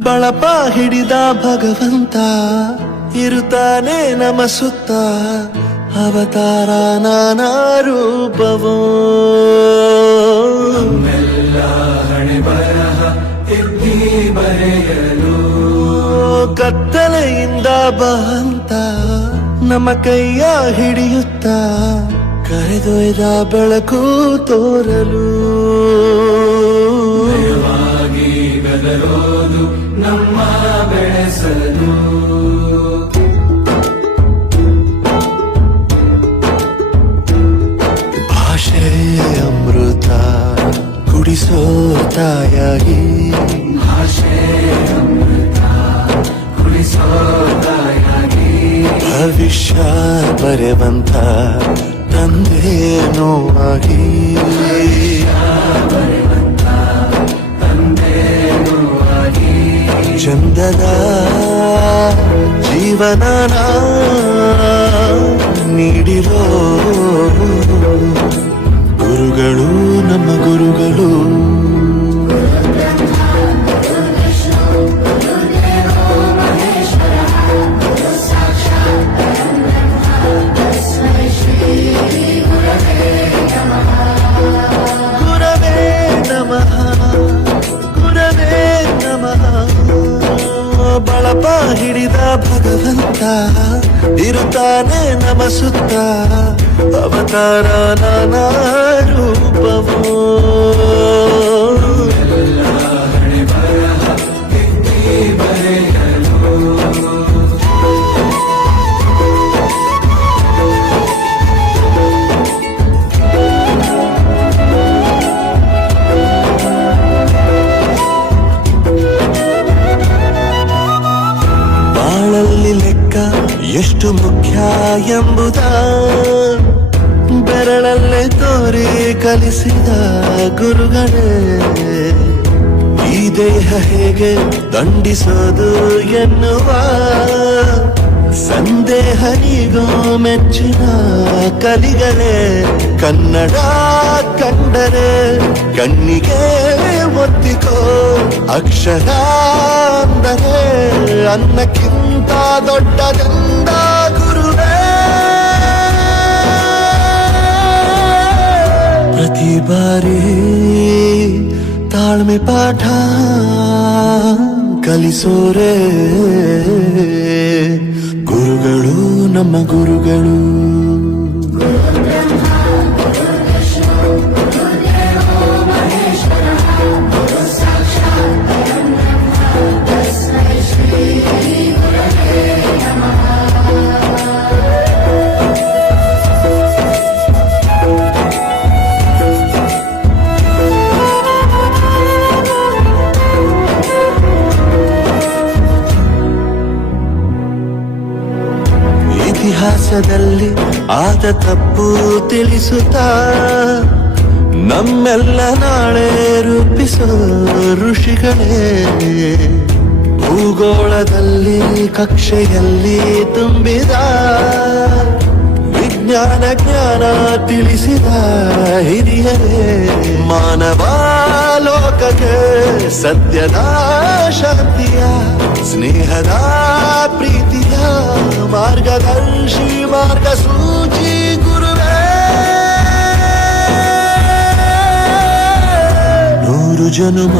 ಬಳಪ ಹಿಡಿದ ಭಗವಂತ ಇರುತ್ತಾನೆ ನಮ ಸುತ್ತ ಅವತಾರ ನಾನಾ ರೂಪವೋ ನಮ್ಮೆಲ್ಲ ಹಣೆ ಬರಹ ಎತ್ತಿ ಬರೆಯಲು ಕತ್ತಲೆಯಿಂದ ಬಂತ ನಮ್ಮ ಕೈಯ ಹಿಡಿಯುತ್ತ ಕರೆದೊಯ್ದ ಬೆಳಕು ತೋರಲು ನಯವಾಗಿ ಗದರೋದು ನಮ್ಮ ಬೆಳೆಸಲು ಭಾಷೆ ಅಮೃತ ಕುಡಿಸೋ ತಾಯಾಗಿ ಭಾಷೆ ಅಮೃತ ಕುಡಿಸೋ ತಾಯಾಗಿ ಭವಿಷ್ಯ ಬರೆವಂತ ತಂದೇನೋ ಆಗಿ ಚಂದದ ಜೀವನ ನೀಡಿರೋ ಗುರುಗಳು ನಮ್ಮ ಗುರುಗಳು ಗುರವೇ ನಮಃ ಗುರವೇ ನಮಃ ಬಳಪ ಹಿಡಿದ ಭಗವಂತ ಇರುತ್ತಾನೆ ನಮ ಸುತ್ತ ಅವತಾರ ನಾನಾ ರೂಪವೋ ಹಣೆ ಬರಹ ಎತ್ತಿ ಬರೆಯಲು ಬಾಳಲ್ಲಿ ಲೆಕ್ಕ ಎಷ್ಟು ಮುಖ್ಯ ಎಂಬುದ ಬೆರಳಲ್ಲೇ ತೋರಿ ಕಲಿಸಿದ ಗುರುಗಳೇ ಈ ದೇಹ ಹೇಗೆ ದಂಡಿಸೋದು ಎನ್ನುವ ಸಂದೇಹ ನೀಗೋ ಮೆಚ್ಚಿನ ಕಲಿಗಳೇ ಕನ್ನಡ ಕಂಡರೆ ಕಣ್ಣಿಗೆ ಒತ್ತಿಕೋ ಅಕ್ಷರ ಅಂದರೆ ಅನ್ನಕ್ಕಿಂತ ದೊಡ್ಡದೆಂದ ಗುರುವೇ ಪ್ರತಿ ಬಾರಿ ತಾಳ್ಮೆ ಪಾಠ ಕಲಿಸೋರೆ ಗುರುಗಳು ನಮ್ಮ ಗುರುಗಳು ಇತಿಹಾಸದಲ್ಲಿ ಆದ ತಪ್ಪು ತಿಳಿಸುತ್ತಾ ನಮ್ಮೆಲ್ಲ ನಾಳೆ ರೂಪಿಸೋ ಋಷಿಗಳೇ ಭೂಗೋಳದಲ್ಲಿ ಕಕ್ಷೆಯಲ್ಲಿ ತುಂಬಿದ ವಿಜ್ಞಾನ ಜ್ಞಾನ ತಿಳಿಸಿದ ಹಿರಿಯರೇ ಮಾನವ ಲೋಕಕ್ಕೆ ಸತ್ಯದ ಶಾಂತಿಯ ಸ್ನೇಹದ ಪ್ರೀತಿಯ ಮಾರ್ಗದರ್ಶಿ ಮಾರ್ಗಸೂಚಿ ಗುರುವೇ ನೂರು ಜನುಮ